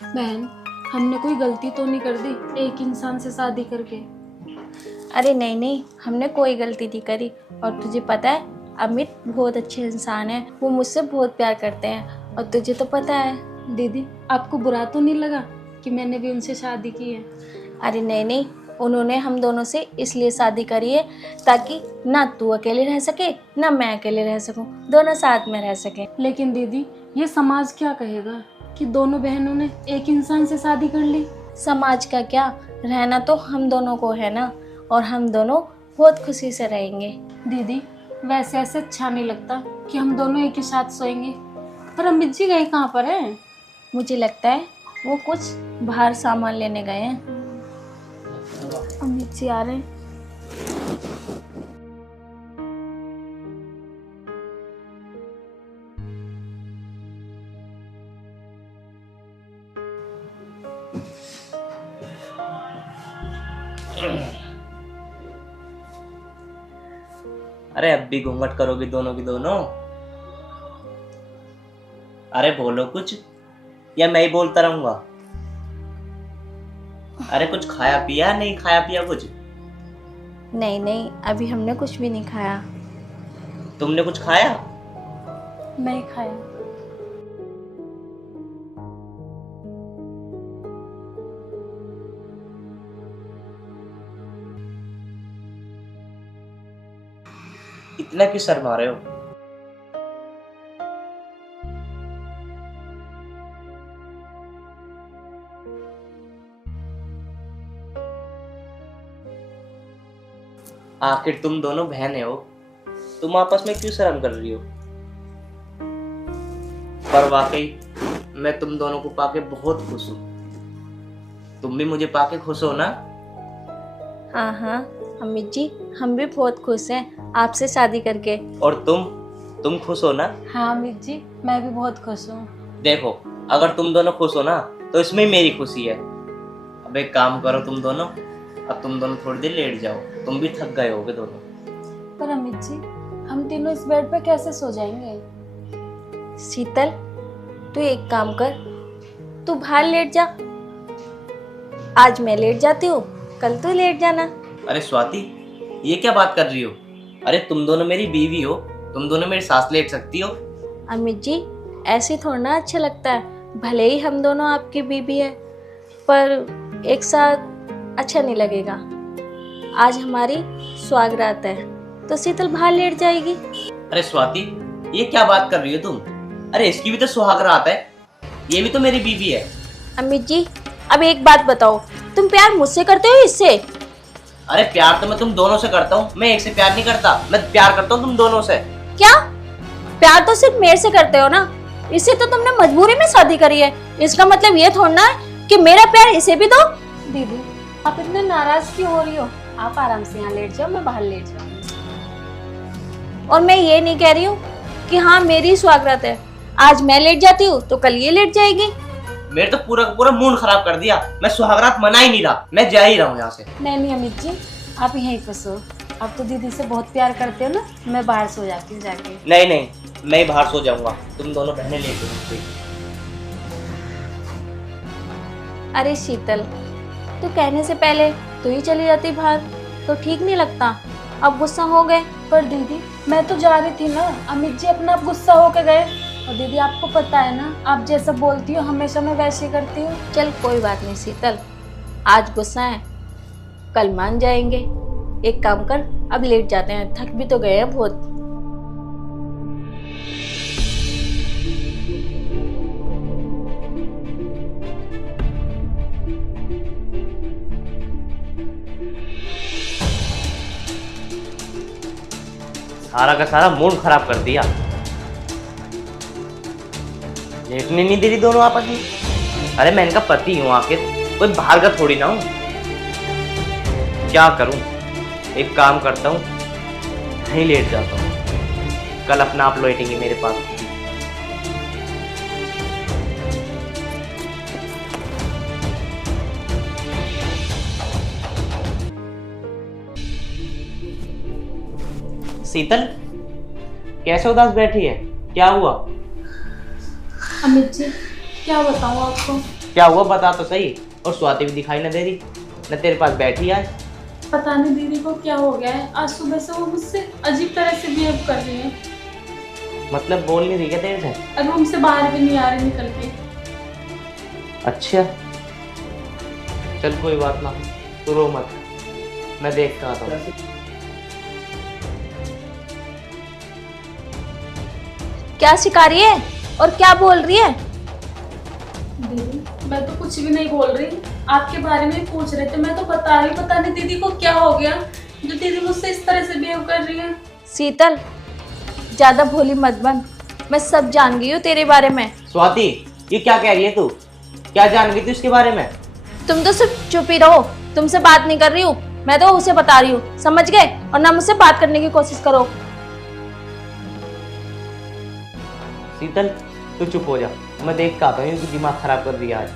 बहन, हमने कोई गलती तो नहीं कर दी एक इंसान से शादी करके? अरे नहीं नहीं, हमने कोई गलती नहीं करी। और तुझे पता है, अमित बहुत अच्छे इंसान है, वो मुझसे बहुत प्यार करते हैं और तुझे तो पता है। दीदी, आपको बुरा तो नहीं लगा कि मैंने भी उनसे शादी की है? अरे नहीं नहीं, उन्होंने हम दोनों से इसलिए शादी करी है ताकि ना तू अकेले रह सके ना मैं अकेले रह सकूं, दोनों साथ में रह सके। लेकिन दीदी, ये समाज क्या कहेगा कि दोनों बहनों ने एक इंसान से शादी कर ली? समाज का क्या, रहना तो हम दोनों को है ना, और हम दोनों बहुत खुशी से रहेंगे। दीदी, वैसे ऐसे अच्छा नहीं लगता कि हम दोनों एक ही साथ सोएंगे। पर अमित जी गए कहाँ पर हैं? मुझे लगता है वो कुछ बाहर सामान लेने गए हैं। अमित जी आ रहे हैं। अरे अब भी घूंघट करोगे दोनों की दोनों? अरे बोलो कुछ, या मैं ही बोलता रहूंगा? अरे कुछ खाया पिया? नहीं खाया पिया कुछ? नहीं नहीं, अभी हमने कुछ भी नहीं खाया। तुमने कुछ खाया? नहीं खाया। इतना क्यों शर्मा रहे हो? आखिर तुम दोनों बहनें हो, तुम आपस में क्यों शर्म कर रही हो? पर वाकई मैं तुम दोनों को पाके बहुत खुश हूँ। तुम भी मुझे पाके खुश हो ना? हाँ हाँ अमित जी, हम भी बहुत खुश हैं आपसे शादी करके। और तुम खुश हो ना? हाँ अमित जी, मैं भी बहुत खुश हूँ। देखो, अगर तुम दोनों खुश हो ना तो इसमें ही मेरी खुशी है। अब एक काम करो तुम दोनों, अब तुम दोनों थोड़ी देर लेट जाओ, तुम भी थक गए होगे दोनों। पर अमित जी, हम तीनों इस बेड पे कैसे सो जाएंगे? शीतल, तू एक काम कर, तू बाहर लेट जा। आज मैं लेट जाती हूँ, कल तू लेट जाना। अरे स्वाति, ये क्या बात कर रही हो? अरे तुम दोनों मेरी बीवी हो, तुम दोनों मेरे साथ लेट सकती हो। अमित जी, ऐसे थोड़ा ना अच्छा लगता है। भले ही हम दोनों आपकी बीवी है, पर एक साथ अच्छा नहीं लगेगा। आज हमारी सुहागरात है तो शीतल बाहर लेट जाएगी। अरे स्वाति, ये क्या बात कर रही हो तुम? अरे इसकी भी तो सुहागरात है, ये भी तो मेरी बीवी है। अमित जी, अब एक बात बताओ, तुम प्यार मुझसे करते हो इससे? अरे प्यार तो मैं तुम दोनों से करता हूँ, मैं एक से प्यार नहीं करता, मैं प्यार करता हूँ तुम दोनों से। क्या? प्यार तो सिर्फ मेरे से करते हो ना, इससे तो तुमने मजबूरी में शादी करी है। इसका मतलब ये थोड़ा ना है कि मेरा प्यार इसे भी दो। दीदी, आप इतने नाराज क्यों हो रही हो? आप आराम से यहाँ लेट जाओ, मैं बाहर लेट जाऊँ। और मैं ये नहीं कह रही हूँ कि हाँ मेरी स्वागत है, आज मैं लेट जाती हूँ तो कल ये लेट जाएगी। मेरे तो पूरा पूरा मूड खराब कर दिया, मैं सुहागरात मना ही नहीं रहा, मैं जा ही रहा हूँ यहाँ से। नहीं अमित जी, आप यहीं पे सो। आप तो दीदी से बहुत प्यार करते हो ना, मैं बाहर सो जाती हूँ जाके। नहीं, मैं ही बाहर सो जाऊंगा, तुम दोनों बहनें लेट हो। अरे शीतल, तू कहने से पहले तू ही चली जाती बाहर तो ठीक नहीं लगता। अब गुस्सा हो गए। पर दीदी, मैं तो जा रही थी ना, अमित जी अपना आप गुस्सा होके गए। और दीदी, आपको पता है ना, आप जैसा बोलती हो हमेशा मैं वैसे ही करती हूँ। चल कोई बात नहीं शीतल, आज गुस्सा है, कल मान जाएंगे। एक काम कर, अब लेट जाते हैं, थक भी तो गए हैं बहुत। सारा का सारा मूड खराब कर दिया, लेटने नहीं दे रही दोनों आपस में। अरे मैं इनका पति हूँ, आखिर कोई बाहर का थोड़ी ना हूँ। क्या करूँ, एक काम करता हूँ, नहीं लेट जाता हूँ, कल अपना आप लेटेंगे मेरे पास। शीतल, कैसे उदास बैठी है, क्या हुआ? अमित जी, क्या बताऊँ आपको? क्या हुआ बता तो सही। और स्वाति भी दिखाई न दे रही, न तेरे पास बैठी आज। पता नहीं दीदी को क्या हो गया है, आज सुबह से वो मुझसे अजीब तरह से बिहेव कर रही है। मतलब बोल नहीं रही क्या तेरे से? और रूम से बाहर भी नहीं आ रही निकल के। अच्छा चल कोई बात ना, तू रो मत, मैं देख कर आता हूँ। क्या सिखा रही है और क्या बोल रही है? दीदी मैं तो कुछ भी नहीं बोल रही, आपके बारे में पूछ रहे थे, मैं तो बता रही। पता नहीं दीदी को क्या हो गया जो दीदी मुझसे इस तरह से बिहेव कर रही है। शीतल, ज्यादा भोली मत बन, मैं सब जान गई हूँ तेरे बारे में। स्वाति ये क्या कह रही है तू? क्या जान गई थी उसके बारे में? तुम तो सिर्फ चुप ही रहो, तुमसे बात नहीं कर रही हूँ, मैं तो उसे बता रही हूँ, समझ गए? और ना मुझसे बात करने की कोशिश करो। शीतल तू चुप हो जा, मैं देख कर आता हूँ, क्योंकि दिमाग खराब कर दिया आज।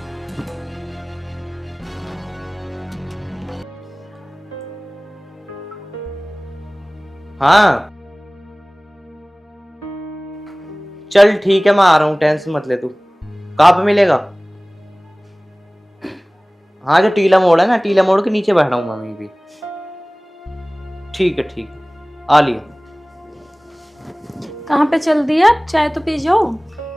हाँ चल ठीक है, मैं आ रहा हूँ, टेंशन मत ले तू। कहाँ पे मिलेगा? हाँ जो टीला मोड़ है ना, टीला मोड़ के नीचे बैठ रहा हूँ मम्मी भी। ठीक है आ लियो। कहाँ पे चल दिया? चाय तो पी जाओ।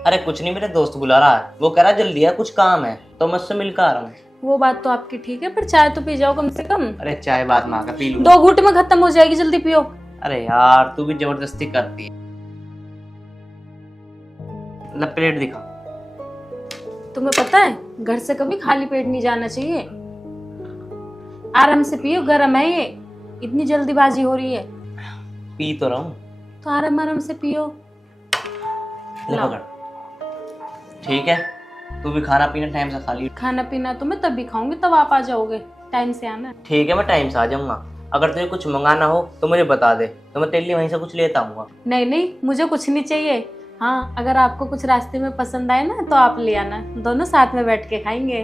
अरे कुछ नहीं, मेरे दोस्त बुला रहा है, वो कह रहा जल्दी है कुछ काम है, तो मैं उससे मिलकर आ रहा हूँ। वो बात तो आपकी ठीक है, पर चाय तो पी जाओ कम से कम। अरे चाय बात ना कर, पी लूँ। 2 घूंट में खत्म हो जाएगी, जल्दी पियो। अरे यार तू भी जबरदस्ती करती है। ला प्लेट दिखा। तुम्हें पता है घर से कभी खाली पेट नहीं जाना चाहिए। आराम से पियो, गर्म है ये, इतनी जल्दीबाजी हो रही है। पी तो रहा हूँ। तो आराम से पियो। ले लाओ। पकड़। ठीक है, तू भी खाना पीना टाइम से खा ली। खाना पीना तो मैं तभी खाऊंगी, तब आप आ जाओगे, टाइम से आना। ठीक है मैं टाइम से आ जाऊंगा। अगर तुझे कुछ मंगाना हो तो मुझे बता दे, तो मैं तेरे लिए वहीं से कुछ लेता आऊंगा। नहीं मुझे कुछ नहीं चाहिए। हाँ अगर आपको कुछ रास्ते में पसंद आए ना तो आप ले आना, दोनों साथ में बैठ के खाएंगे।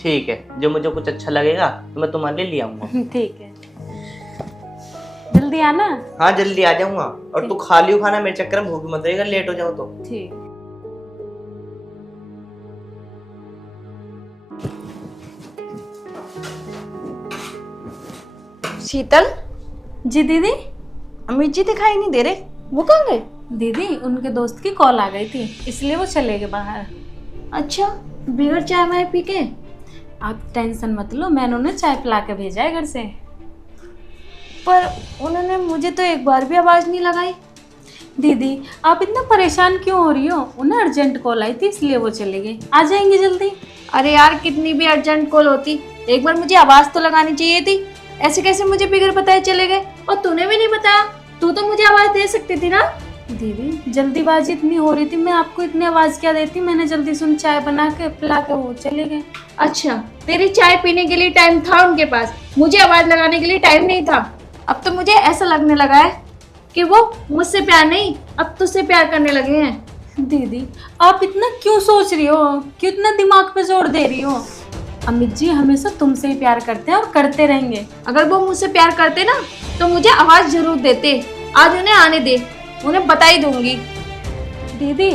ठीक है, जो मुझे कुछ अच्छा लगेगा तो मैं तुम्हारे लिए ले आऊंगा। ठीक है, जल्दी आना। हाँ जल्दी आ जाऊंगा। और तू खा लियो खाना, मेरे चक्कर में भूख मत रहेगा, लेट हो जाओ तो। ठीक। शीतल, जी दीदी। अमित जी दिखाई नहीं दे रहे, वो कहाँ गए? दीदी उनके दोस्त की कॉल आ गई थी, इसलिए वो चले गए बाहर। अच्छा, बगैर चाय वाय पी के? आप टेंशन मत लो, मैंने उन्हें चाय पिला के भेजा है घर से। पर उन्होंने मुझे तो एक बार भी आवाज नहीं लगाई। दीदी आप इतना परेशान क्यों हो रही हो? उन्हें अर्जेंट कॉल आई थी इसलिए वो चले गए, आ जाएंगे जल्दी। अरे यार, कितनी भी अर्जेंट कॉल होती, एक बार मुझे आवाज तो लगानी चाहिए थी। ऐसे कैसे मुझे बिगड़ बताए चले गए? और तूने भी नहीं बताया, तू तो मुझे आवाज दे सकती थी ना। दीदी जल्दीबाजी इतनी हो रही थी, मैं आपको इतनी आवाज क्या देती, मैंने जल्दी सुन चाय बना के पिला के वो चले गए। अच्छा, तेरी चाय पीने के लिए टाइम था उनके पास, मुझे आवाज लगाने के लिए टाइम नहीं था। अब तो मुझे ऐसा लगने लगा है कि वो मुझसे प्यार नहीं, अब तुझसे प्यार करने लगे हैं। दीदी आप इतना क्यों सोच रही हो, क्यों इतना दिमाग पे जोर दे रही हो? अमित जी हमेशा तुमसे ही प्यार करते हैं और करते रहेंगे। अगर वो मुझसे प्यार करते ना तो मुझे आवाज जरूर देते। आज उन्हें आने दे, उन्हें बता ही दूंगी। दीदी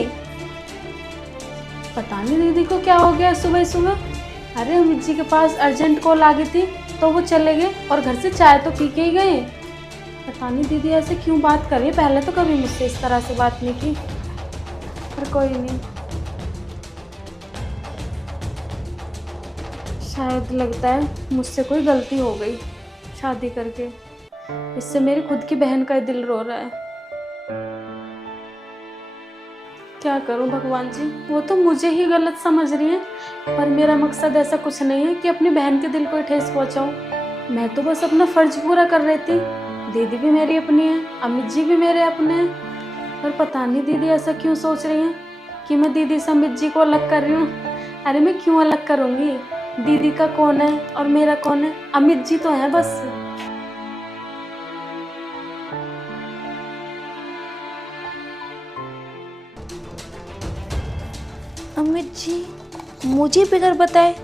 पता नहीं दीदी को क्या हो गया सुबह सुबह। अरे अमित जी के पास अर्जेंट कॉल आ गई थी तो वो चले गए और घर से चाय तो पी के ही गए। पता नहीं दीदी ऐसे क्यों बात कर रही है, पहले तो कभी मुझसे इस तरह से बात नहीं की। पर कोई नहीं, शायद लगता है मुझसे कोई गलती हो गई शादी करके, इससे मेरी खुद की बहन का दिल रो रहा है। क्या करूं भगवान जी, वो तो मुझे ही गलत समझ रही है, पर मेरा मकसद ऐसा कुछ नहीं है कि अपनी बहन के दिल को ठेस पहुंचाऊं। मैं तो बस अपना फर्ज पूरा कर रही थी। दीदी भी मेरी अपनी है, अमित जी भी मेरे अपने हैं, पर पता नहीं दीदी ऐसा क्यों सोच रही हैं कि मैं दीदी से अमित जी को अलग कर रही हूँ। अरे मैं क्यों अलग करूँगी, दीदी का कौन है और मेरा कौन है? अमित जी तो है बस। अमित जी मुझे बिगड़ बताए,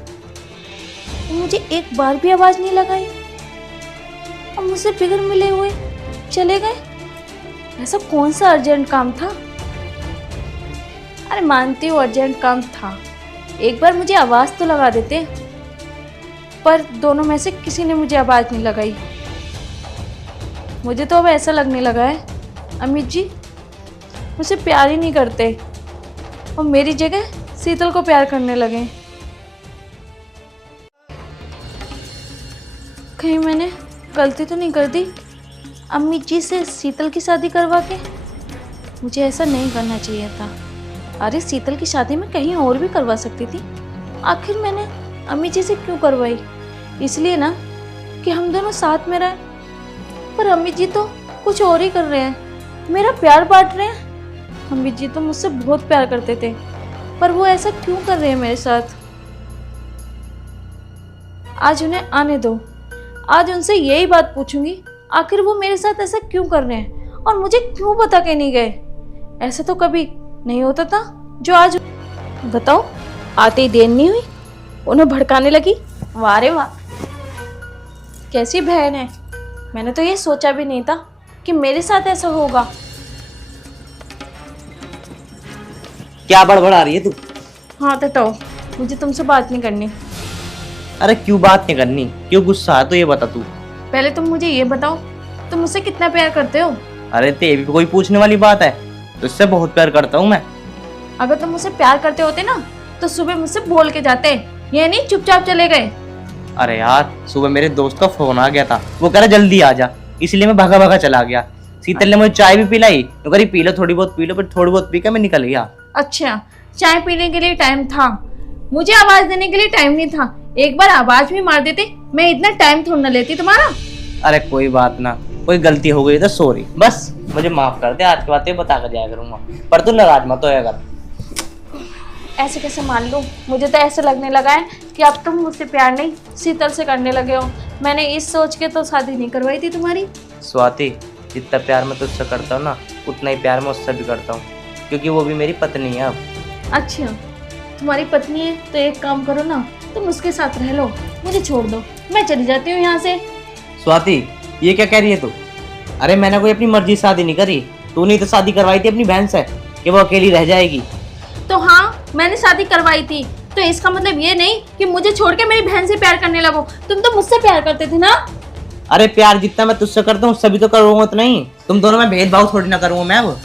मुझे एक बार भी आवाज नहीं लगाई और मुझसे बिगड़ मिले हुए चले गए। ऐसा कौन सा अर्जेंट काम था? अरे मानती हूँ अर्जेंट काम था, एक बार मुझे आवाज़ तो लगा देते, पर दोनों में से किसी ने मुझे आवाज़ नहीं लगाई। मुझे तो अब ऐसा लगने लगा है अमित जी मुझसे प्यार ही नहीं करते और मेरी जगह शीतल को प्यार करने लगे। कहीं मैंने गलती तो नहीं कर दी अमित जी से शीतल की शादी करवा के? मुझे ऐसा नहीं करना चाहिए था। अरे शीतल की शादी मैं कहीं और भी करवा सकती थी, आखिर मैंने अमित जी से क्यों करवाई? इसलिए ना कि हम दोनों साथ में रहें। पर अमित जी तो कुछ और ही कर रहे हैं, मेरा प्यार बांट रहे हैं। अमित जी तो मुझसे बहुत प्यार करते थे, पर वो ऐसा क्यों कर रहे हैं मेरे साथ? आज उन्हें आने दो, आज उनसे यही बात पूछूंगी, आखिर वो मेरे साथ ऐसा क्यों कर रहे हैं और मुझे क्यों बता के नहीं गए? ऐसा तो कभी नहीं होता था जो आज। बताओ, आते ही देर नहीं हुई उन्हें भड़काने लगी। वाह रे वाह, कैसी बहन है। मैंने तो ये सोचा भी नहीं था कि मेरे साथ ऐसा होगा। क्या बड़बड़ आ रही है तू? हाँ हटाओ, मुझे तुमसे बात नहीं करनी। अरे क्यों बात नहीं करनी, क्यों गुस्सा है तो ये बता तू। पहले तुम मुझे ये बताओ, तुम मुझसे कितना प्यार करते हो? अरे ते भी कोई पूछने वाली बात है? तुझसे बहुत प्यार करता हूँ मैं। अगर तुम मुझसे प्यार करते होते ना तो सुबह मुझसे बोल के जाते, ये नहीं चुपचाप चले गए। अरे यार, सुबह मेरे दोस्त का फोन आ गया था, वो कह रहा जल्दी आ जा, इसलिए मैं भागा भागा चला गया। शीतल ने मुझे चाय भी पिलाई, तो कह रही पी लो, थोड़ी बहुत पी लो, पर थोड़ी बहुत पी के मैं निकल गया। अच्छा, चाय पीने के लिए टाइम था, मुझे आवाज देने के लिए टाइम नहीं था। एक बार आवाज भी मार देते, मैं इतना टाइम थोड़ा ना लेती तुम्हारा। अरे कोई बात ना, कोई गलती हो गई तो सॉरी, बस मुझे माफ कर दे, आज के बाद बता कर जाया करूंगा, पर तू नाराज मत होया कर। ऐसे कैसे मान लूं? मुझे तो ऐसे लगने लगा है कि अब तुम मुझसे प्यार नहीं शीतल से करने लगे हो। मैंने इस सोच के तो शादी नहीं करवाई थी तुम्हारी। स्वाति, जितना प्यार मैं तुझसे करता हूँ ना, उतना ही प्यार मैं उससे भी करता हूँ, क्योंकि वो भी मेरी पत्नी है अब। अच्छा, तुम्हारी पत्नी है तो एक काम करो ना, तुम उसके साथ रह लो, मुझे छोड़ दो, मैं चली जाती हूँ यहाँ से। स्वाति, ये क्या कह रही है तू? अरे मैंने कोई अपनी मर्जी से शादी नहीं करी, तूने तो शादी करवाई थी अपनी बहन से कि वो अकेली रह जाएगी। तो हाँ, मैंने शादी करवाई थी, तो इसका मतलब ये नहीं कि मुझे छोड़ के मेरी बहन से प्यार करने लगो। तुम तो मुझसे प्यार करते थे ना। अरे प्यार जितना मैं तुझसे करता हूँ सभी तो करूँगा तो नहीं, तुम दोनों में भेदभाव थोड़ी ना करूँगा मैं। अब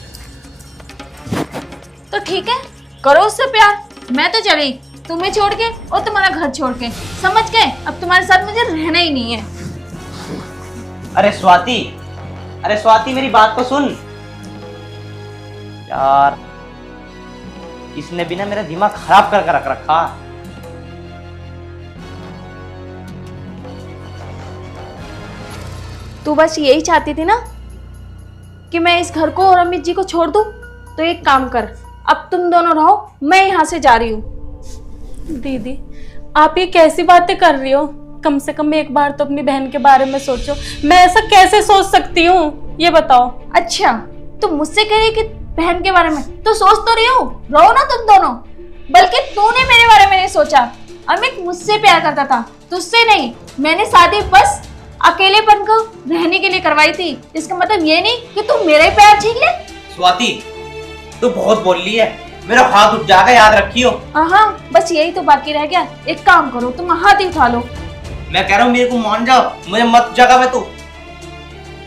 तो ठीक है, करो उससे प्यार, मैं तो चली तुम्हें छोड़ के और तुम्हारा घर छोड़ के, समझ गए? अब तुम्हारे साथ मुझे रहना ही नहीं है। अरे स्वाति मेरी बात तो सुन यार, इसने भी ना मेरा दिमाग खराब कर रख रखा। तू बस यही चाहती थी ना कि मैं इस घर को और अमित जी को छोड़ दूं? तो एक काम कर, अब तुम दोनों रहो, मैं यहाँ से जा रही हूँ। दीदी, आप ये कैसी बातें कर रही हो? कम से कम एक बार तो अपनी बहन के बारे में सोचो। मैं ऐसा कैसे सोच सकती हूँ, ये बताओ। अच्छा, तुम मुझसे कह रही कि बहन के बारे में तो सोच तो रही हो, रहो ना तुम दोनों। बल्कि तूने मेरे बारे में नहीं सोचा। अमित मुझसे प्यार करता था, तुझसे नहीं। मैंने शादी बस अकेलेपन को रहने के लिए करवाई थी, इसका मतलब ये नहीं कि तू मेरा ही प्यार छीन ले। स्वाति, तू बहुत बोल रही है, मेरा हाथ उठ जाएगा, याद रखियो। हाँ, बस यही तो बाकी रह गया। एक काम करो, तुम हाथ ही उठा लो। मैं कह रहा हूँ मेरे को मान जाओ, मुझे मत जगा मैं। तू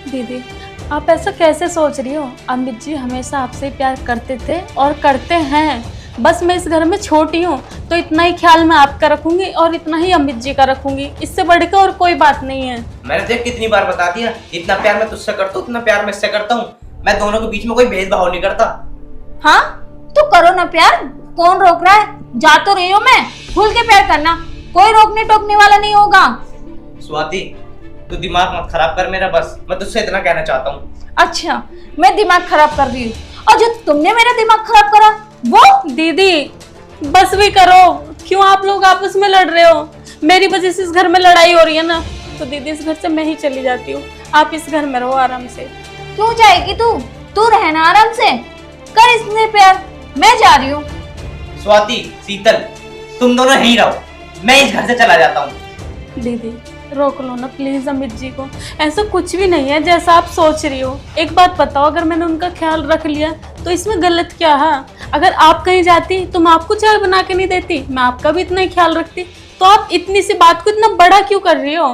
दीदी, आप ऐसा कैसे सोच रही हो? अमित जी हमेशा आपसे प्यार करते थे और करते हैं। बस मैं इस घर में छोटी हूँ, तो इतना ही ख्याल मैं आपका रखूंगी और इतना ही अमित जी का रखूंगी, इससे बढ़ के और कोई बात नहीं है। मैंने देख कितनी बार बता दिया, इतना प्यार मैं तुझसे करता हूँ, उतना प्यार मैं इससे करता हूँ। मैं दोनों के बीच में कोई भेदभाव नहीं करता। हाँ तो करो ना प्यार, कौन रोक रहा है? जा तो रही हूँ मैं, खुल के प्यार करना, कोई रोकने टोकने वाला नहीं होगा। स्वाति, तू दिमाग मत खराब कर मेरा, बस मैं तुझसे इतना कहना चाहता हूँ। अच्छा, मैं दिमाग खराब कर रही हूँ, और जो तुमने मेरा दिमाग खराब करा वो? दीदी बस भी करो, क्यों आप लोग आपस में लड़ रहे हो? मेरी वजह से इस घर में लड़ाई हो रही है ना, तो दीदी इस घर से मैं ही चली जाती हूँ, आप इस घर में रहो आराम से। क्यों जाएगी तू रहना आराम से, कर इसने प्यार, मैं जा रही हूँ। स्वाति, शीतल, तुम दोनों यहीं रहो, मैं इस घर से चला जाता हूँ। दीदी रोक लो ना प्लीज अमित जी को, ऐसा कुछ भी नहीं है जैसा आप सोच रही हो। एक बात बताओ, अगर मैंने उनका ख्याल रख लिया तो इसमें गलत क्या है? अगर आप कहीं जाती तो मैं आपको चाय बना के नहीं देती, मैं आपका भी इतना ही ख्याल रखती। तो आप इतनी सी बात को इतना बड़ा क्यों कर रही हो?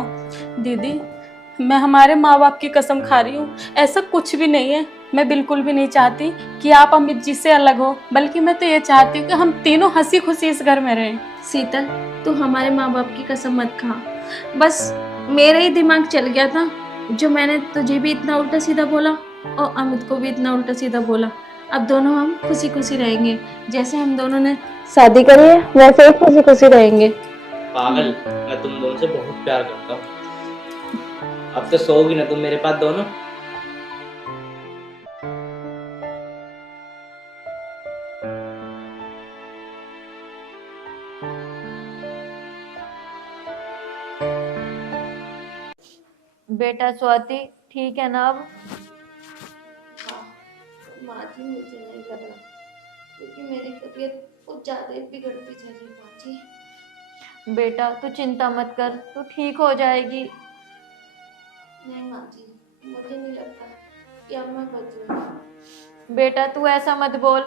दीदी, मैं हमारे माँ बाप की कसम खा रही हूँ, ऐसा कुछ भी नहीं है। मैं बिल्कुल भी नहीं चाहती कि आप अमित जी से अलग हो, बल्कि मैं तो ये चाहती हूँ कि हम तीनों हंसी खुशी इस घर में रहें। शीतल, तू हमारे माँ बाप की कसम मत खा। बस मेरा ही दिमाग चल गया था, जो मैंने तुझे भी इतना उल्टा सीधा बोला और अमित को भी इतना उल्टा सीधा बोला। अब दोनों हम खुशी खुशी रहेंगे, जैसे हम दोनों ने शादी करी है वैसे ही खुशी खुशी रहेंगे। पागल, मैं तुम दोनों से बहुत प्यार करता हूँ। अब तो सोओगी ना तुम मेरे पास दोनों? बेटा स्वाति, ठीक है ना अब? माँ जी मुझे नहीं लग रहा, क्योंकि मेरी तबीयत कुछ ज़्यादा ही बिगड़ती जा रही है माँ जी। बेटा तू चिंता मत कर, तू ठीक हो जाएगी। नहीं माँ जी, मुझे नहीं लगता कि अब मैं बचूंगी। बेटा तू ऐसा मत बोल।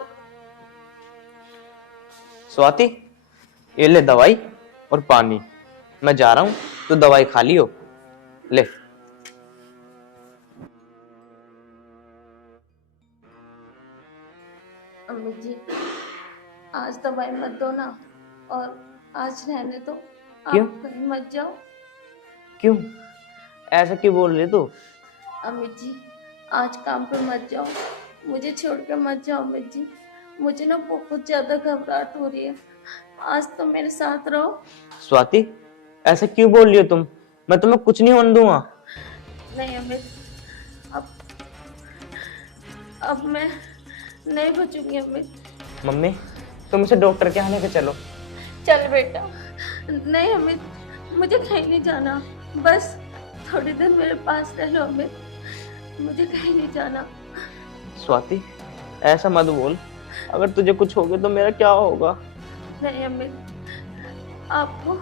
स्वाति, ये ले दवाई और पानी। मैं जा रहा हूँ, तो दवाई खा लियो। ले। अम्मी जी, आज दवाई मत दो ना, और आज रहने दो। क्यों? आप कहीं मत जाओ। क्यों ऐसा क्यों बोल रही तू? अम्मी जी, आज काम पे मत जाओ, मुझे छोड़ कर मत जाओ अम्मी जी। मुझे ना बहुत ज़्यादा घबराहट हो रही है, आज तो मेरे साथ रहो। स्वाति, ऐसा क्यों बोल रही हो तुम? मैं तुम्हें कुछ नहीं होने दूंगा। नहीं अमित, अब मैं नहीं बचूंगी अमित। मम्मी, तुम इसे डॉक्टर के यहाँ लेके चलो। चल बेटा। नहीं अमित, मुझे कहीं नहीं जाना, बस थोड़ी देर मेरे पास रह लो अमित, मुझे कहीं नहीं जाना। स्वाति, ऐसा मत बोल। अगर तुझे कुछ हो गया तो मेरा क्या होगा? नहीं अमित, आपको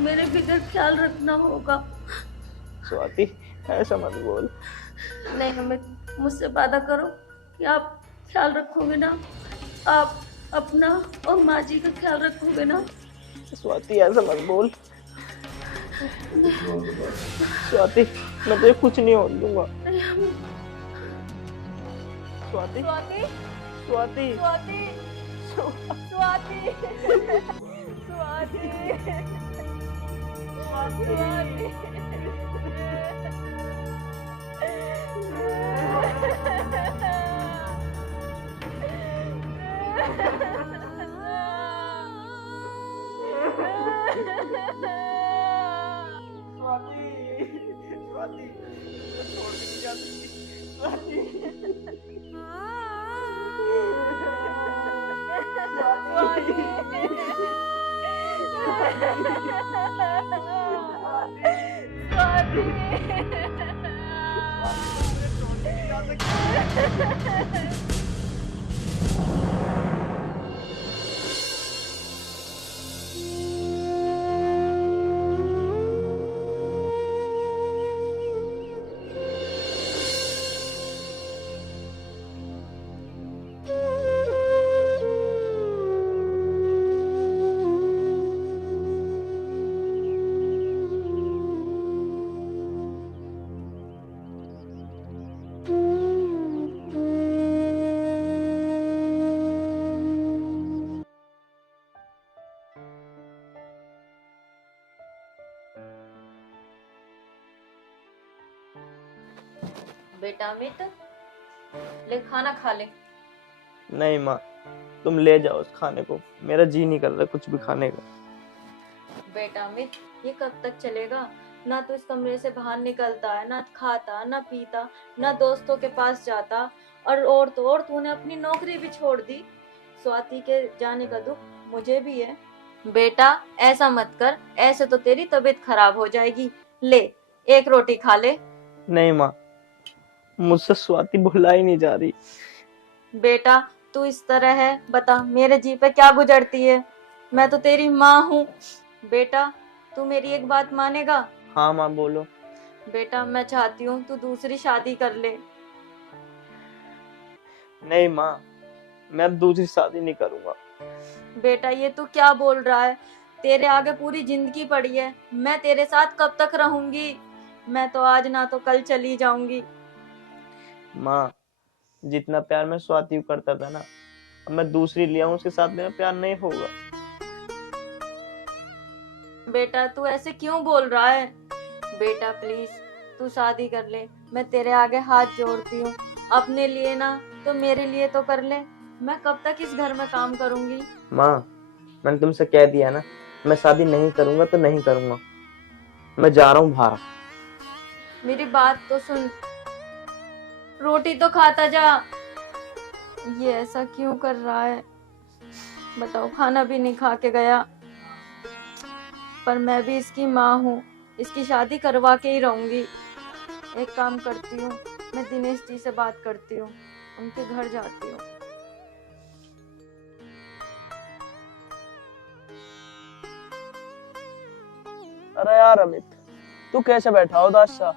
मेरे बिगड़ ख्याल रखना होगा। स्वाति, ऐसा मत बोल। नहीं अमित, मुझसे वादा करो कि आप ख्याल रखोगे ना, आप अपना और माँ जी का ख्याल रखोगे ना। स्वाति, ऐसा मत बोल। स्वाति, मैं तुझे कुछ नहीं होने दूंगा। नहीं अमित। स्वाति, स्वाति, स्वाति, स्वाति, स्वाति, स्वाति, बेटा अमित, ले खाना खा ले। नहीं माँ, तुम ले जाओ उस खाने को, मेरा जी नहीं कर रहा कुछ भी खाने का। बेटा अमित, ये कब तक चलेगा? ना तो इस कमरे से बाहर निकलता है, ना खाता ना पीता, ना दोस्तों के पास जाता, और तो और तूने अपनी नौकरी भी छोड़ दी। स्वाति के जाने का दुख मुझे भी है। बेटा ऐसा मत कर, ऐसे तो तेरी तबीयत खराब हो जाएगी। ले, एक रोटी खा ले। नहीं माँ, मुझसे स्वाति भुलाई नहीं जा रही। बेटा तू इस तरह है, बता मेरे जी पे क्या गुजरती है? मैं तो तेरी माँ हूँ। बेटा तू मेरी एक बात मानेगा? हाँ माँ, बोलो। बेटा मैं चाहती हूँ तू दूसरी शादी कर ले। नहीं माँ, मैं अब दूसरी शादी नहीं करूंगा। बेटा ये तू क्या बोल रहा है? तेरे आगे पूरी जिंदगी पड़ी है, मैं तेरे साथ कब तक रहूंगी? मैं तो आज ना तो कल चली जाऊंगी। माँ, जितना प्यार मैं स्वाति को करता था ना, अब मैं दूसरी लिया हूँ, उसके साथ मेरा प्यार नहीं होगा। बेटा तू ऐसे क्यों बोल रहा है? बेटा प्लीज तू शादी कर ले, मैं तेरे आगे हाथ जोड़ती हूँ। अपने लिए ना तो मेरे लिए तो कर ले। मैं कब तक इस घर में काम करूंगी? माँ, मैंने तुमसे कह दिया ना, मैं शादी नहीं करूंगा तो नहीं करूंगा। मैं जा रहा हूँ बाहर। मेरी बात तो सुन, रोटी तो खाता जा। ये ऐसा क्यों कर रहा है बताओ? खाना भी नहीं खा के गया। पर मैं भी इसकी माँ हूँ, इसकी शादी करवा के ही रहूंगी। एक काम करती हूँ, मैं दिनेश जी से बात करती हूँ, उनके घर जाती हूँ। अरे यार अमित, तू कैसे बैठा उदास सा?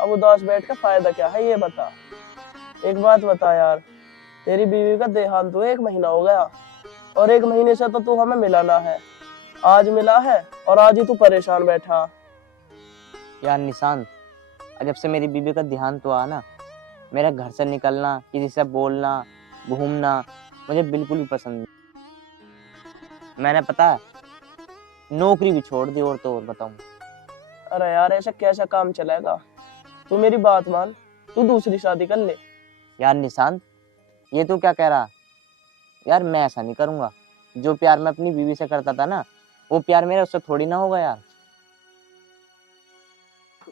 अब उदास बैठ का फायदा क्या है ये बता। एक बात बता यार, तेरी बीवी का देहांत हुए 1 महीना हो गया, और 1 महीने से तो तू हमें मिला ना है। आज मिला है और आज ही तू परेशान बैठा। यार निशांत, जब से मेरी बीबी का देहांत हुआ ना, मेरा घर से निकलना, किसी से बोलना, घूमना मुझे बिल्कुल भी पसंद नहीं। मैंने पता है नौकरी भी छोड़ दी, और तो और बताऊं। अरे यार ऐसा कैसा काम चलेगा? तू मेरी बात मान, तू दूसरी शादी कर ले। यार निशांत, ये तू क्या कह रहा? यार मैं ऐसा नहीं करूंगा। जो प्यार मैं अपनी बीवी से करता था ना, वो प्यार मेरा उससे थोड़ी ना होगा यार।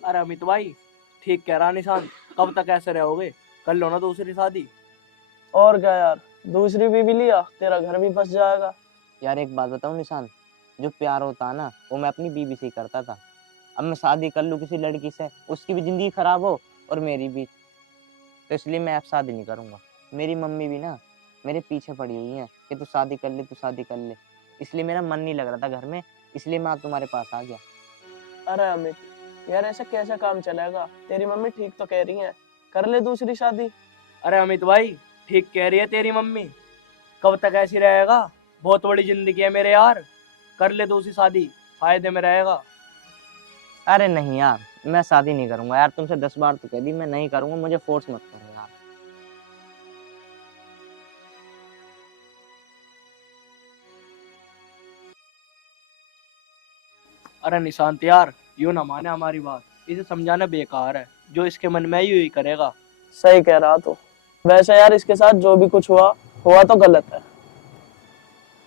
अरे अमित भाई, ठीक कह रहा निशान, कब तक ऐसे रहोगे? कर लो ना दूसरी शादी। और क्या यार, दूसरी बीवी लिया तेरा घर भी फंस जाएगा। यार एक बात बताऊं निशांत, जो प्यार होता है ना, वो मैं अपनी बीवी से ही करता था। अब मैं शादी कर लूं किसी लड़की से, उसकी भी जिंदगी खराब हो और मेरी भी, तो इसलिए मैं अब शादी नहीं करूंगा। मेरी मम्मी भी ना मेरे पीछे पड़ी हुई है कि तू शादी कर ले, तू शादी कर ले। इसलिए मेरा मन नहीं लग रहा था घर में, इसलिए मैं आज तुम्हारे पास आ गया। अरे अमित, यार ऐसा कैसा काम चलेगा? तेरी मम्मी ठीक तो कह रही है, कर ले दूसरी शादी। अरे अमित भाई, ठीक कह रही है तेरी मम्मी, कब तक ऐसी रहेगा? बहुत बड़ी जिंदगी है मेरे यार, कर ले दूसरी शादी, फायदे में रहेगा। अरे नहीं यार, मैं शादी नहीं करूंगा यार। तुमसे 10 बार तो कह दी, मैं नहीं करूंगा। मुझे फोर्स मत करो यार। अरे निशांत यार, यूं ना माने हमारी बात, इसे समझाना बेकार है। जो इसके मन में यू ही करेगा। सही कह रहा तू। वैसे यार इसके साथ जो भी कुछ हुआ हुआ तो गलत है।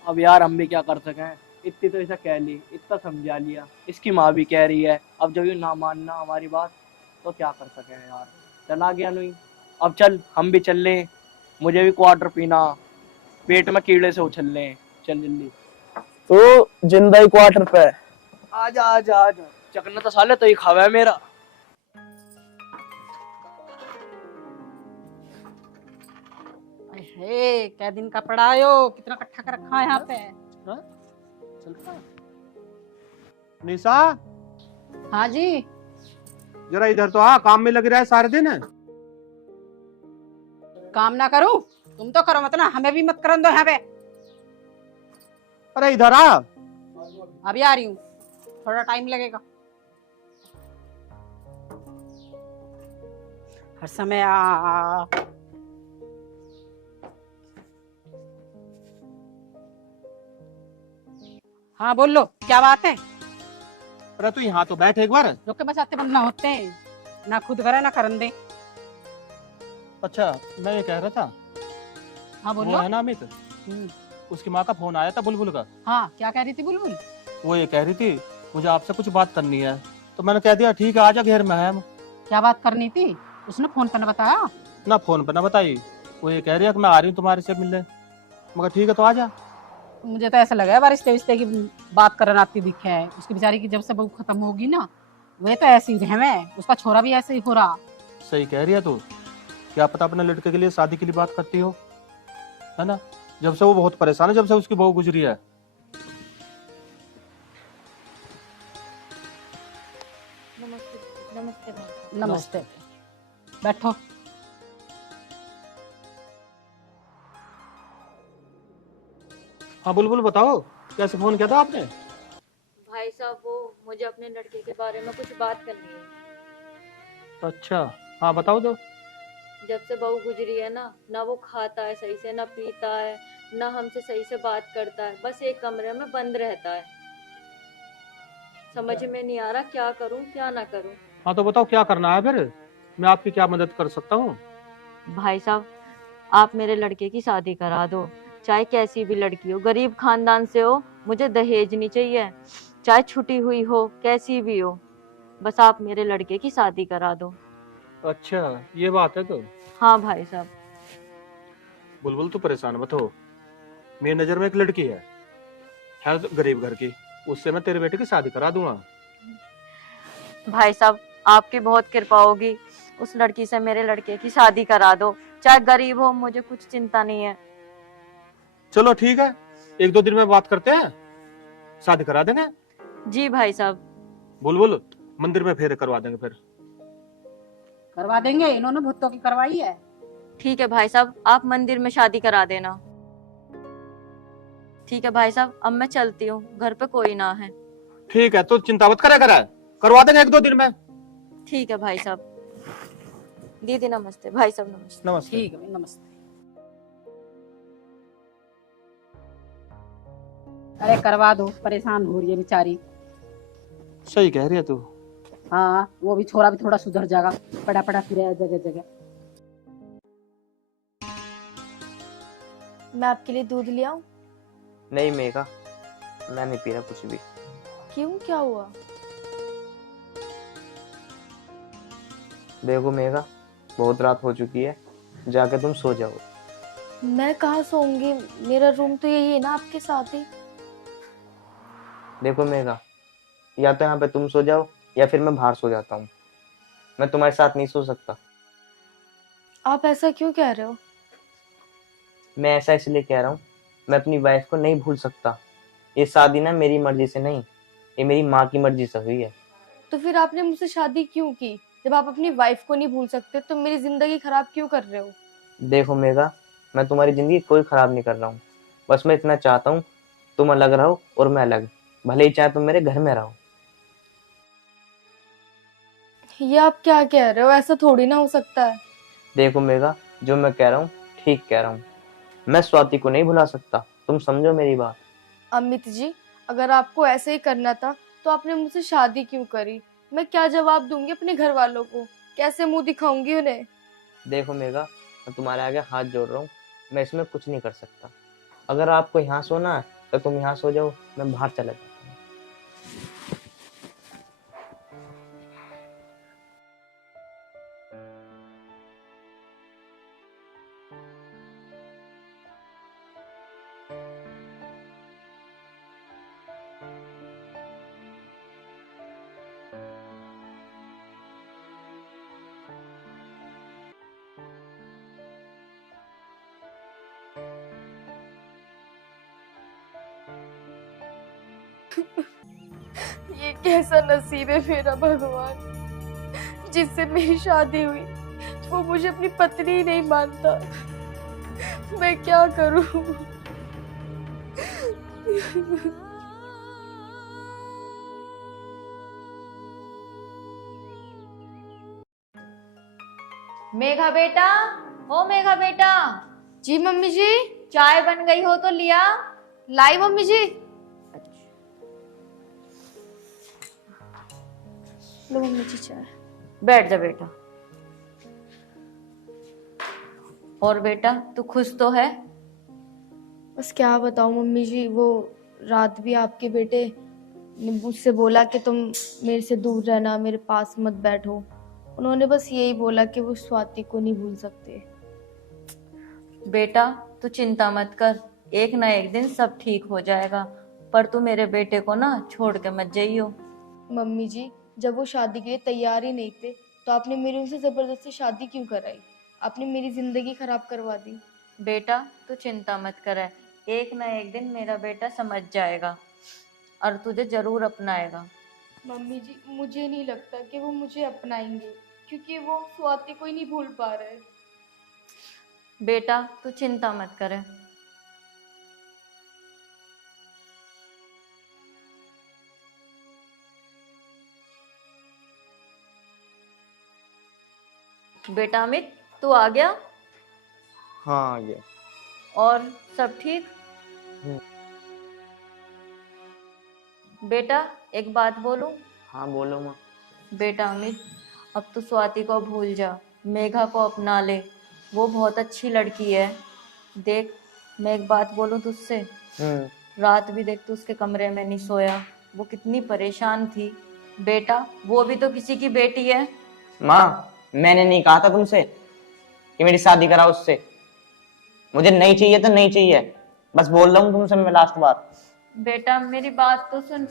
अब यार हम भी क्या कर सकें? इतनी तो इसे कह ली, इतना समझा लिया, इसकी माँ भी कह रही है। अब जब ये ना मानना हमारी बात, तो क्या कर सके यार? चला गया नहीं। अब चल हम भी चल लें, मुझे भी क्वार्टर पीना, पेट में कीड़े से उछल लें। चल जल्दी। तू जिंदा ही क्वार्टर पे है। आजा आजा आजा, चकना तो साले तो ही खावा है मेरा। हे क्या दिन का पड़ा है यो, कितना इकट्ठा कर रखा है यहाँ पे। निशा, हाँ जी। जरा इधर तो आ, काम में लग रहा है सारे दिन। काम ना करूं? तुम तो करो मत ना, हमें भी मत करन दो यहाँ पे। अरे इधर आ। अभी आ रही हूँ, थोड़ा टाइम लगेगा। हर समय आ। हाँ बोल लो, क्या बात है? अरे तू यहाँ तो बैठ एक बार। लोग के बचाते बनना होते हैं, ना खुद करे ना करन दे। अच्छा, मैं ये कह रहा था, हाँ वो बोलो। है ना अमित, उसकी माँ का फोन आया था बुलबुल का। हाँ क्या कह रही थी बुलबुल? वो ये कह रही थी मुझे आपसे कुछ बात करनी है, तो मैंने कह दिया ठीक है आजा, घेर में है हम। क्या बात करनी थी? उसने फोन पर न बताया? ना फोन पे ना बताई। वो ये कह रही है कि मैं आ रही हूँ तुम्हारे से मिलने। मगर ठीक है तो आजा। मुझे तो ऐसा लगा है बारिश रिश्ते की बात करना आती दिखे है। उसकी बेचारी की जब से बहू खत्म होगी ना, वे तो ऐसे ही रहे, उसका छोरा भी ऐसे ही हो रहा। सही कह रही है तू। क्या पता अपने लड़के के लिए शादी के लिए बात करती हो, है ना? जब से वो बहुत परेशान है, जब से उसकी बहू गुजरी है। नमस्ते नमस्ते भाई। नमस्ते। बैठो। हाँ बुलबुल बताओ, कैसे फोन किया था आपने? भाई साहब वो मुझे अपने लड़के के बारे में कुछ बात करनी है। अच्छा, हाँ बताओ तो। जब से बहू गुजरी है ना वो खाता है सही से, ना पीता है, ना हमसे सही से बात करता है, बस एक कमरे में बंद रहता है। समझ में नहीं आ रहा क्या करूं क्या ना करूं। हाँ तो बताओ क्या करना है फिर, मैं आपकी क्या मदद कर सकता हूँ? भाई साहब आप मेरे लड़के की शादी करा दो, चाहे कैसी भी लड़की हो, गरीब खानदान से हो, मुझे दहेज नहीं चाहिए, चाहे छुटी हुई हो कैसी भी हो, बस आप मेरे लड़के की शादी करा दो। अच्छा ये बात है तो। हाँ भाई साहब। बुलबुल तू परेशान मत हो, मेरी नजर में एक लड़की है तो गरीब घर की, उससे मैं तेरे बेटे की शादी करा दूंगा। भाई साहब आपकी बहुत कृपा होगी, उस लड़की से मेरे लड़के की शादी करा दो, चाहे गरीब हो, मुझे कुछ चिंता नहीं है। चलो ठीक है, एक दो दिन में बात करते हैं, शादी करा देंगे। जी भाई साहब। बुलबुल मंदिर में फेरे करवा देंगे फिर। करवा देंगे, इन्होंने भुट्टो की करवाई है। ठीक है भाई साहब, आप मंदिर में शादी करा देना। ठीक है भाई साहब, अब मैं चलती हूँ, घर पे कोई ना है। ठीक है तो चिंता मत करे, करवा देंगे एक दो दिन में। ठीक है भाई साहब। दीदी नमस्ते, भाई साहब नमस्ते। नमस्ते। ठीक है भाई, नमस्ते। अरे करवा दो, परेशान हो रही है बेचारी। सही कह रही है तू। हाँ वो भी छोरा भी थोड़ा सुधर जाएगा, पड़ा पड़ा फिरे जगह जगह। मैं आपके लिए दूध ले आऊं? नहीं मेघा, मैं नहीं पी रहा कुछ भी। क्यों, क्या हुआ? देखो मेघा, बहुत रात हो चुकी है, जाके तुम सो जाओ। मैं कहाँ सोऊंगी, मेरा रूम तो यही है ना आपके साथ ही। देखो मेघा, या तो यहाँ पे तुम सो जाओ या फिर मैं बाहर सो जाता हूँ, मैं तुम्हारे साथ नहीं सो सकता। आप ऐसा क्यों कह रहे हो? मैं ऐसा इसलिए कह रहा हूँ, मैं अपनी वाइफ को नहीं भूल सकता। ये शादी ना मेरी मर्जी से नहीं, ये मेरी माँ की मर्जी से हुई है। तो फिर आपने मुझसे शादी क्यों की? जब आप अपनी वाइफ को नहीं भूल सकते तो मेरी जिंदगी खराब क्यों कर रहे हो? देखो मेघा, मैं तुम्हारी जिंदगी कोई खराब नहीं कर रहा हूँ, बस मैं इतना चाहता हूँ तुम अलग रहो और मैं अलग, भले ही चाहे तुम मेरे घर में रहो। ये आप क्या कह रहे हो, ऐसा थोड़ी ना हो सकता है। देखो मेघा, जो मैं कह रहा हूँ ठीक कह रहा हूँ, मैं स्वाति को नहीं भुला सकता, तुम समझो मेरी बात। अमित जी, अगर आपको ऐसे ही करना था तो आपने मुझसे शादी क्यों करी? मैं क्या जवाब दूंगी अपने घर वालों को, कैसे मुंह दिखाऊंगी उन्हें? देखो मेघा, मैं तुम्हारे आगे हाथ जोड़ रहा हूँ, मैं इसमें कुछ नहीं कर सकता। अगर आपको यहाँ सोना है तो तुम यहाँ सो जाओ, मैं बाहर चला जाता हूँ। ये कैसा नसीब है मेरा भगवान, जिससे मेरी शादी हुई वो मुझे अपनी पत्नी ही नहीं मानता। मैं क्या करूं? मेघा बेटा, ओ मेघा बेटा, जी मम्मी जी। चाय बन गई हो तो लिया। लाई मम्मी जी। लो मम्मी जी चाय। बैठ जा बेटा। और बेटा तू खुश तो है? बस क्या बताऊं मम्मी जी, वो रात भी आपके बेटे ने मुझसे बोला कि तुम मेरे से दूर रहना, मेरे पास मत बैठो। उन्होंने बस यही बोला कि वो स्वाति को नहीं भूल सकते। बेटा तू चिंता मत कर, एक ना एक दिन सब ठीक हो जाएगा, पर तू मेरे बेटे को ना छोड़ के मत जाइयो। मम्मी जी, जब वो शादी के लिए तैयार ही नहीं थे तो आपने मेरी उनसे जबरदस्ती शादी क्यों कराई? आपने मेरी जिंदगी खराब करवा दी। बेटा तू चिंता मत कर, एक ना एक दिन मेरा बेटा समझ जाएगा और तुझे जरूर अपनाएगा। मम्मी जी, मुझे नहीं लगता कि वो मुझे अपनाएंगे, क्योंकि वो स्वाति को ही नहीं भूल पा रहे। बेटा तू चिंता मत कर। बेटा अमित, तू आ गया? हाँ आ गया। और सब ठीक? बेटा एक बात बोलूं? हाँ बोलो माँ। बेटा अमित, अब तो स्वाति को भूल जा, मेघा को अपना ले। वो बहुत अच्छी लड़की है। देख, मैं एक बात बोलूं तुझसे, रात भी देख तू उसके कमरे में नहीं सोया, वो कितनी परेशान थी। बेटा वो भी तो किसी की बेटी है। माँ मैंने नहीं कहा था तुमसे कि मेरी शादी कराओ उससे। मुझे नहीं चाहिए तो नहीं चाहिए, बस बोल रहा हूँ तुमसे मैं लास्ट बार। बेटा मेरी बात तो सुन।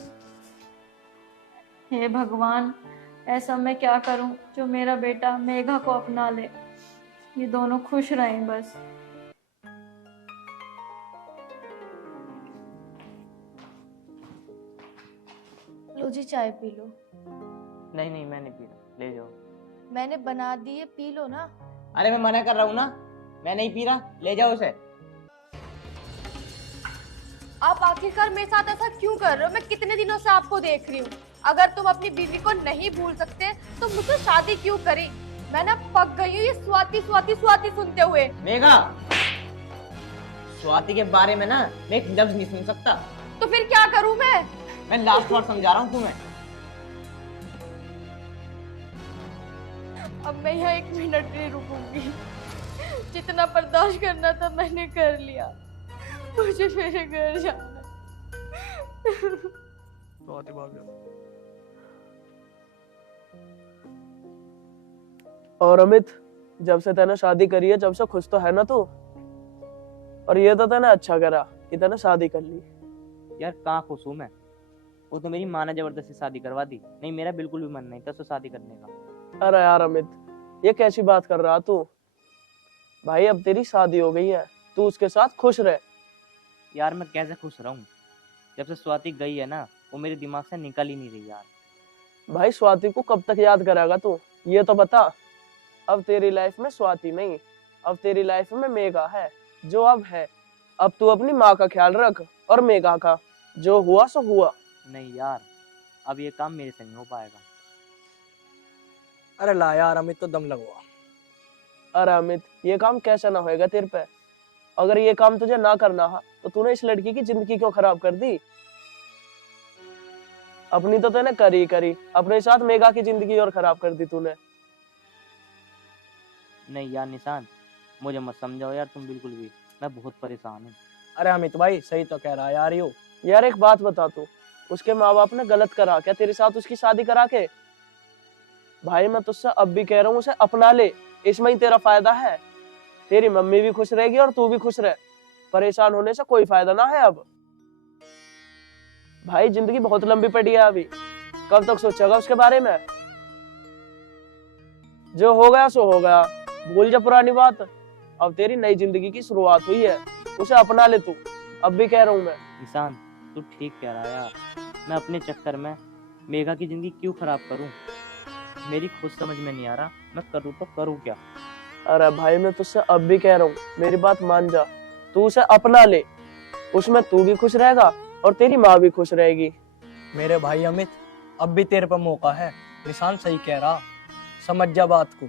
हे भगवान, ऐसा मैं क्या करूं जो मेरा बेटा मेघा को अपना ले, ये दोनों खुश रहें बस। लो जी चाय पी लो। नहीं नहीं मैं नहीं पी रहा, ले जाओ। मैंने बना दी है, पी लो ना। अरे मैं मना कर रहा हूँ ना, मैं नहीं पी रहा, ले जाओ उसे। आप आखिरकार मेरे साथ ऐसा क्यों कर रहे हो? मैं कितने दिनों से आपको देख रही हूँ। अगर तुम अपनी बीवी को नहीं भूल सकते तो मुझसे शादी क्यों करी? मैं ना पक गई हूँ ये स्वाति स्वाति स्वाति सुनते हुए। मेघा, स्वाति के बारे में ना मैं एक लफ्ज नहीं सुन सकता। तो फिर क्या करूँ मैं? मैं लास्ट बार समझा रहा हूँ तुम्हें। अब मैं यहाँ 1 मिनट नहीं रुकूंगी। जितना बर्दाश्त करना था मैंने कर लिया, मुझे मेरे घर जाना। और अमित, जब से तैने शादी करी है, जब से खुश तो है ना तू? और ये तो तैने अच्छा करा कि तैने शादी कर ली। यार कहाँ खुश हूँ मैं, वो तो मेरी माँ ने जबरदस्ती शादी करवा दी, नहीं मेरा बिल्कुल भी मन नहीं था उससे शादी करने का। अरे यार अमित, ये कैसी बात कर रहा तू? भाई अब तेरी शादी हो गई है, तू उसके साथ खुश रह। यार मैं कैसे खुश रहूं, जब से स्वाति गई है ना वो मेरे दिमाग से निकल ही नहीं रही यार। भाई स्वाति को कब तक याद करेगा तू, ये तो बता। अब तेरी लाइफ में स्वाति नहीं, अब तेरी लाइफ में मेघा है, जो अब है। अब तू अपनी माँ का ख्याल रख और मेघा का, जो हुआ सो हुआ। नहीं यार, अब ये काम मेरे से नहीं हो पाएगा। अरे ला यार अमित, तो दम लगवा। अरे अमित, ये काम कैसे ना होएगा तेरे पे? अगर ये काम तुझे ना करना है तो तूने इस लड़की की जिंदगी क्यों खराब कर दी? अपनी तो तूने करी, अपने साथ मेघा की जिंदगी और खराब कर दी तूने। नहीं यार निशांत, मुझे मत समझाओ यार तुम बिल्कुल भी, मैं बहुत परेशान हूँ। अरे अमित भाई सही तो कह रहा है यार। यार एक बात बता तू, उसके माँ बाप ने गलत करा क्या तेरे साथ उसकी शादी करा के? भाई मैं तुझसे अब भी कह रहा हूँ, उसे अपना ले, इसमें ही तेरा फायदा है। तेरी मम्मी भी खुश रहेगी और तू भी खुश रह। परेशान होने से कोई फायदा ना है अब। भाई जिंदगी बहुत लंबी पड़ी है अभी, कब तक सोचेगा उसके बारे में? जो हो गया सो हो गया, भूल जा पुरानी बात। अब तेरी नई जिंदगी की शुरुआत हुई है, उसे अपना ले तू, अब भी कह रहा हूँ मैं। निशांत तू ठीक कह रहा है यार, मैं अपने चक्कर में मेघा की जिंदगी क्यों खराब करूं? मेरी खुद समझ में नहीं आ रहा मैं करूं तो करूं क्या। अरे भाई मैं तुझसे अब भी कह रहा हूँ, मेरी बात मान जा, तू उसे अपना ले, उसमें तू भी खुश रहेगा और तेरी माँ भी खुश रहेगी। मेरे भाई अमित, अब भी तेरे पर मौका है। निशान सही कह रहा, समझ जा बात को।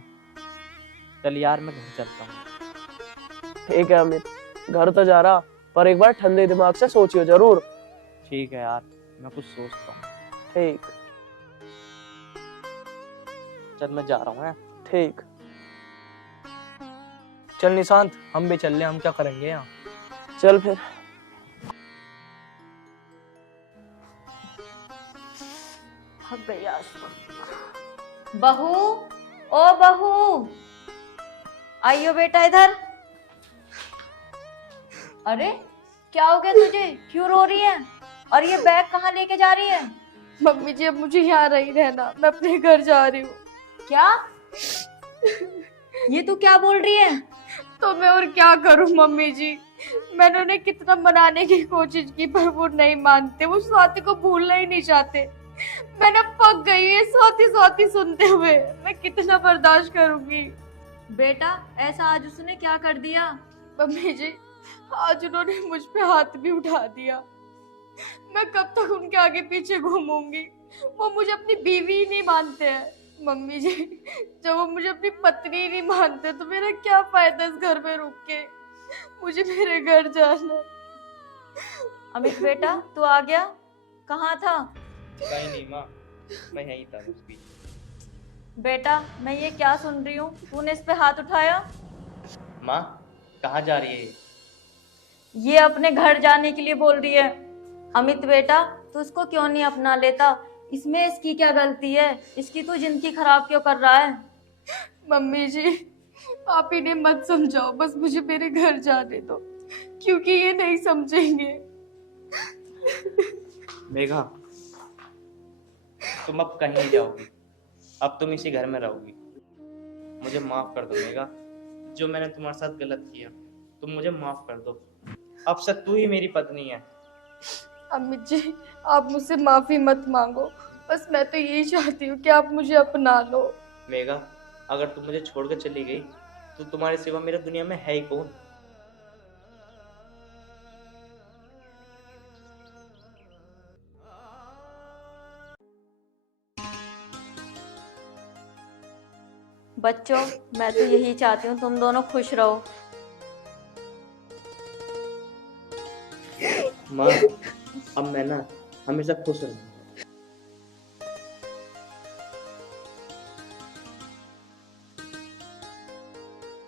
चल यार मैं घर चलता हूँ। ठीक है अमित, घर तो जा रहा, पर एक बार ठंडे दिमाग से सोचियो जरूर। ठीक है यार, मैं कुछ सोचता हूँ। ठीक। चल मैं जा रहा हूँ। ठीक। चल निशांत, हम भी चल ले, हम क्या करेंगे यहाँ। चल फिर। थक गई आज तो। बहू, ओ बहू, आइयो बेटा इधर। अरे क्या हो गया तुझे, क्यों रो रही है? और ये बैग कहाँ लेके जा रही है? मम्मी जी अब मुझे यहाँ नहीं रहना, मैं अपने घर जा रही हूँ। क्या? ये तू क्या बोल रही है? तो मैं और क्या करूँ मम्मी जी, मैंने उन्हें कितना मनाने की कोशिश की पर वो नहीं मानते, वो स्वाति को भूलना ही नहीं चाहते। मैंने पक गई है स्वाति स्वाति सुनते हुए, मैं कितना बर्दाश्त करूंगी। बेटा ऐसा आज उसने क्या कर दिया? मम्मी जी आज उन्होंने मुझ पे हाथ भी उठा दिया, मैं कब तक उनके आगे पीछे घूमूंगी? वो मुझे अपनी बीवी ही नहीं मानते हैं। मम्मी जी, जब वो मुझे अपनी पत्नी ही नहीं मानते तो मेरा क्या फायदा इस घर में रुक के। मुझे मेरे घर जाना। अमित बेटा, तू आ गया? कहाँ था? कहीं नहीं माँ, मैं यहीं था उसकी। बेटा, मैं ये क्या सुन रही हूँ? तूने इस पे हाथ उठाया? माँ कहाँ जा रही है? ये अपने घर जाने के लिए बोल रही है। अमित बेटा, तू उसको क्यों नहीं अपना लेता? इसमें इसकी क्या गलती है? इसकी तू जिंदगी खराब क्यों कर रहा है? मम्मी जी, आप इन्हें मत समझाओ, बस मुझे मेरे घर जाने दो, क्योंकि ये नहीं समझेंगे। मेघा, तुम अब कहीं नहीं जाओगी, अब तुम इसी घर में रहोगी। मुझे माफ कर दो मेघा, जो मैंने तुम्हारे साथ गलत किया, तुम मुझे माफ कर दो। अब से तू ही मेरी पत्नी है। अमित जी, आप मुझसे माफी मत मांगो, बस मैं तो यही चाहती हूँ कि आप मुझे अपना लो। मेघा, अगर तुम मुझे छोड़कर चली गई तो तुम्हारे सिवा मेरे दुनिया में है ही कौन? बच्चों, मैं तो यही चाहती हूँ तुम दोनों खुश रहो। माँ, अब मैं ना हमेशा खुश रहूंगा।